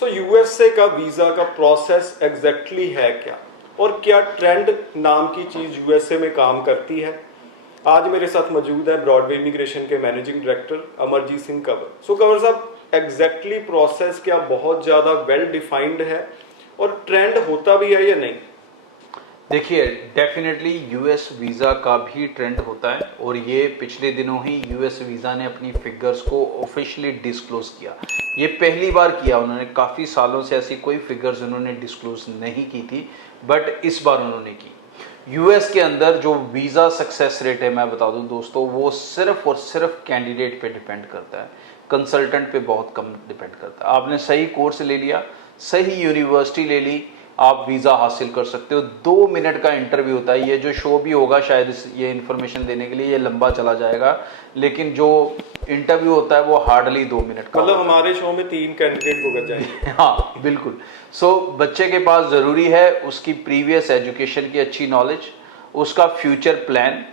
सो USA का visa का process exactly है क्या, और क्या ट्रेंड नाम की चीज़ यूएसए में काम करती है? आज मेरे साथ मौजूद है ब्रॉडवे इमिग्रेशन के मैनेजिंग डायरेक्टर अमरजीत सिंह कंवर। सो कंवर साहब, एग्जैक्टली प्रोसेस क्या बहुत ज़्यादा वेल डिफाइंड है और ट्रेंड होता भी है या नहीं? देखिए, डेफिनेटली यूएस वीज़ा का भी ट्रेंड होता है और ये पिछले दिनों ही यूएस वीज़ा ने अपनी फिगर्स को ऑफिशियली डिस्क्लोज किया। ये पहली बार किया उन्होंने, काफ़ी सालों से ऐसी कोई फिगर्स उन्होंने डिस्क्लोज नहीं की थी, बट इस बार उन्होंने की। यूएस के अंदर जो वीज़ा सक्सेस रेट है, मैं बता दूं दोस्तों, वो सिर्फ और सिर्फ कैंडिडेट पे डिपेंड करता है, कंसल्टेंट पे बहुत कम डिपेंड करता है। आपने सही कोर्स ले लिया, सही यूनिवर्सिटी ले ली, आप वीज़ा हासिल कर सकते हो। 2 मिनट का इंटरव्यू होता है। ये जो शो भी होगा शायद ये इन्फॉर्मेशन देने के लिए ये लंबा चला जाएगा, लेकिन जो इंटरव्यू होता है वो हार्डली 2 मिनट का। मतलब हमारे शो में 3 कैंडिडेट को कर जाएंगे। हाँ बिल्कुल। सो बच्चे के पास ज़रूरी है उसकी प्रीवियस एजुकेशन की अच्छी नॉलेज, उसका फ्यूचर प्लान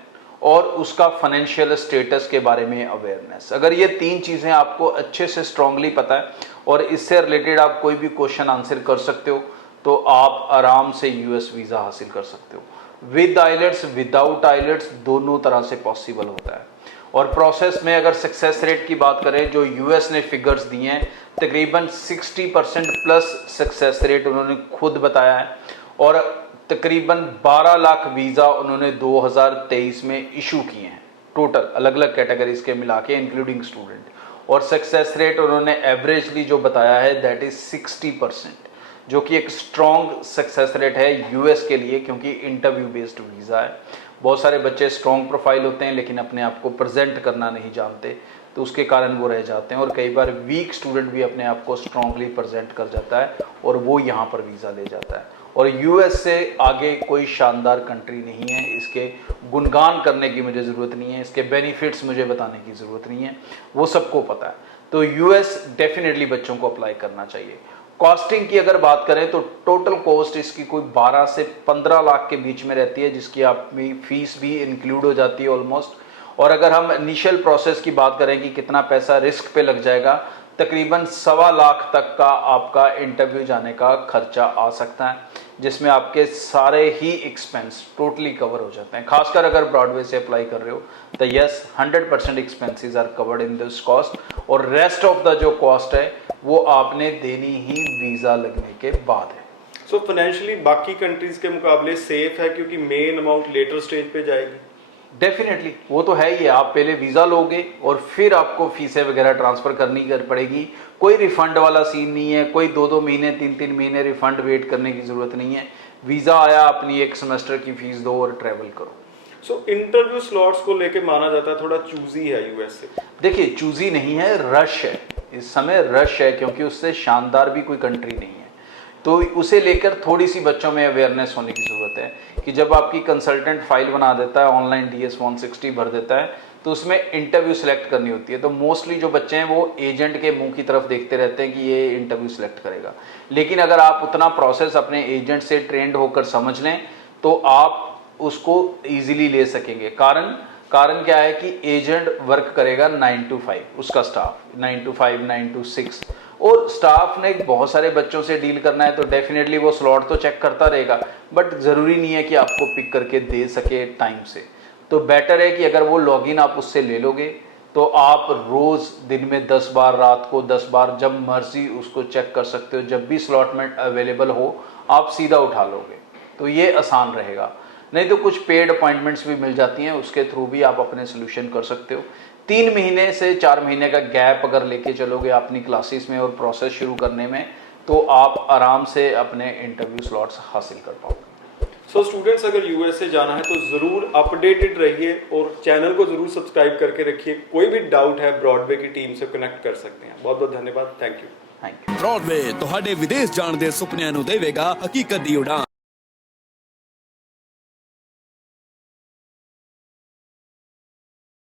और उसका फाइनेंशियल स्टेटस के बारे में अवेयरनेस। अगर ये 3 चीज़ें आपको अच्छे से स्ट्रांगली पता है और इससे रिलेटेड आप कोई भी क्वेश्चन आंसर कर सकते हो, तो आप आराम से यूएस वीज़ा हासिल कर सकते हो। विद आइलेट्स, विदाउट आइलेट्स, दोनों तरह से पॉसिबल होता है। और प्रोसेस में अगर सक्सेस रेट की बात करें, जो यूएस ने फिगर्स दिए हैं, तकरीबन 60% प्लस सक्सेस रेट उन्होंने खुद बताया है। और तकरीबन 12 लाख वीज़ा उन्होंने 2023 में इशू किए हैं, टोटल अलग अलग कैटेगरीज के मिला के, इंक्लूडिंग स्टूडेंट। और सक्सेस रेट उन्होंने एवरेजली जो बताया है दैट इज 60%, जो कि एक स्ट्रॉन्ग सक्सेस रेट है यूएस के लिए, क्योंकि इंटरव्यू बेस्ड वीज़ा है। बहुत सारे बच्चे स्ट्रॉन्ग प्रोफाइल होते हैं लेकिन अपने आप को प्रेजेंट करना नहीं जानते, तो उसके कारण वो रह जाते हैं। और कई बार वीक स्टूडेंट भी अपने आप को स्ट्रांगली प्रेजेंट कर जाता है और वो यहाँ पर वीज़ा ले जाता है। और यूएस से आगे कोई शानदार कंट्री नहीं है, इसके गुणगान करने की मुझे ज़रूरत नहीं है, इसके बेनिफिट्स मुझे बताने की ज़रूरत नहीं है, वो सबको पता है। तो यूएस डेफिनेटली बच्चों को अप्लाई करना चाहिए। कॉस्टिंग की अगर बात करें तो टोटल कॉस्ट इसकी कोई 12 से 15 लाख के बीच में रहती है, जिसकी आपकी फीस भी इंक्लूड हो जाती है ऑलमोस्ट। और अगर हम इनिशियल प्रोसेस की बात करें कि कितना पैसा रिस्क पे लग जाएगा, तकरीबन 1.25 लाख तक का आपका इंटरव्यू जाने का खर्चा आ सकता है, जिसमें आपके सारे ही एक्सपेंस टोटली कवर हो जाते हैं। खासकर अगर ब्रॉडवे से अप्लाई कर रहे हो तो yes, 100% expenses are covered in this cost, और रेस्ट ऑफ द जो कॉस्ट है वो आपने देनी ही वीज़ा लगने के बाद है। सो फाइनेंशियली बाकी कंट्रीज के मुकाबले सेफ है, क्योंकि मेन अमाउंट लेटर स्टेज पे जाएगी। डेफिनेटली वो तो है ही। आप पहले वीज़ा लोगे और फिर आपको फीसें वगैरह ट्रांसफ़र करनी पड़ेगी। कोई रिफंड वाला सीन नहीं है, कोई 2-2 महीने 3-3 महीने रिफंड वेट करने की ज़रूरत नहीं है। वीज़ा आया, अपनी 1 सेमेस्टर की फ़ीस दो और ट्रैवल करो। सो इंटरव्यू स्लॉट्स को लेके माना जाता है थोड़ा चूजी है यूएसए। देखिए, चूजी नहीं है, रश है। इस समय रश है, क्योंकि उससे शानदार भी कोई कंट्री नहीं है। तो उसे लेकर थोड़ी सी बच्चों में अवेयरनेस होने की ज़रूरत है कि जब आपकी कंसल्टेंट फाइल बना देता है, ऑनलाइन DS 160 भर देता है, तो उसमें इंटरव्यू सेलेक्ट करनी होती है। तो मोस्टली जो बच्चे हैं वो एजेंट के मुंह की तरफ देखते रहते हैं कि ये इंटरव्यू सेलेक्ट करेगा। लेकिन अगर आप उतना प्रोसेस अपने एजेंट से ट्रेंड होकर समझ लें तो आप उसको ईजिली ले सकेंगे। कारण क्या है कि एजेंट वर्क करेगा 9 to 5, उसका स्टाफ 9 to 5, 9 to 6, और स्टाफ ने बहुत सारे बच्चों से डील करना है, तो डेफिनेटली वो स्लॉट तो चेक करता रहेगा, बट ज़रूरी नहीं है कि आपको पिक करके दे सके टाइम से। तो बेटर है कि अगर वो लॉगिन आप उससे ले लोगे तो आप रोज़ दिन में 10 बार, रात को 10 बार, जब मर्जी उसको चेक कर सकते हो। जब भी स्लॉट में अवेलेबल हो आप सीधा उठा लोगे, तो ये आसान रहेगा। नहीं तो कुछ पेड अपॉइंटमेंट्स भी मिल जाती हैं, उसके थ्रू भी आप अपने सोल्यूशन कर सकते हो। 3 महीने से 4 महीने का गैप अगर लेके चलोगे अपनी क्लासेस में और प्रोसेस शुरू करने में, तो आप आराम से अपने इंटरव्यू स्लॉट्स हासिल कर पाओगे। सो स्टूडेंट्स, अगर यूएसए जाना है तो ज़रूर अपडेटेड रहिए और चैनल को ज़रूर सब्सक्राइब करके रखिए। कोई भी डाउट है ब्रॉडवे की टीम से कनेक्ट कर सकते हैं। बहुत बहुत धन्यवाद। Thank you. ब्रॉडवे ਤੁਹਾਡੇ ਵਿਦੇਸ਼ ਜਾਣ ਦੇ ਸੁਪਨਿਆਂ ਨੂੰ ਦੇਵੇਗਾ ਹਕੀਕਤ ਦੀ ਉਡਾਨ।